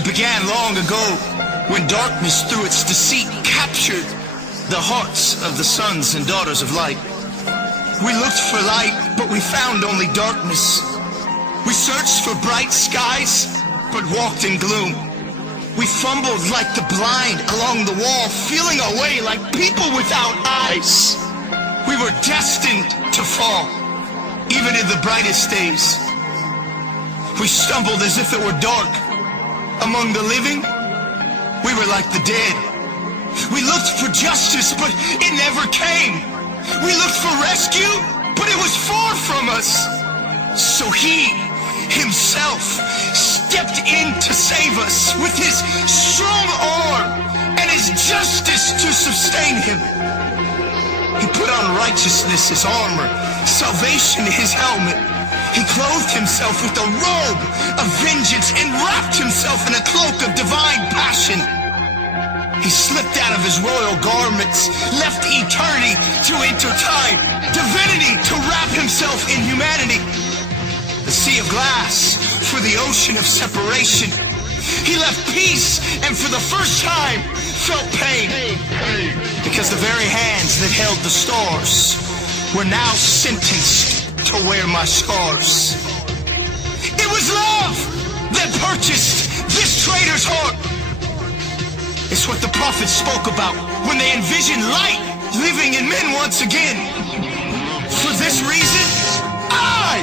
It began long ago, when darkness through its deceit captured the hearts of the sons and daughters of light. We looked for light, but we found only darkness. We searched for bright skies, but walked in gloom. We fumbled like the blind along the wall, feeling our way like people without eyes. We were destined to fall, even in the brightest days. We stumbled as if it were dark. Among the living, we were like the dead. We looked for justice, but it never came. We looked for rescue, but it was far from us. So he himself stepped in to save us with his strong arm and his justice to sustain him. He put on righteousness his armor, salvation his helmet. He clothed himself with a robe of vengeance and wrapped himself in a cloak of divine passion. He slipped out of his royal garments, left eternity to enter time, divinity to wrap himself in humanity. The sea of glass for the ocean of separation. He left peace and for the first time felt pain. Because the very hands that held the stars were now sentenced to wear my scars. It was love that purchased this traitor's heart. It's what the prophets spoke about when they envisioned light living in men once again. For this reason, I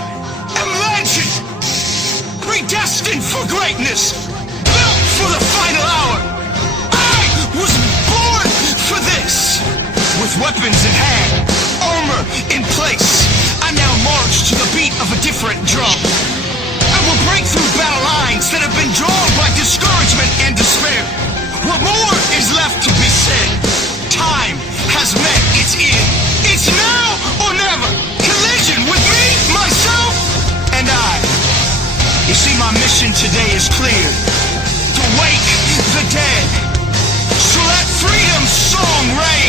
am legend, predestined for greatness, built for the final hour. I was born for this. With weapons in hand, armor in place, I now march to the beat of a different drum. I will break through battle lines that have been drawn by discouragement and despair. What more is left to be said? Time has met its end. It's now or never. Collision with me, myself, and I. You see, my mission today is clear. To wake the dead. So let freedom's song ring.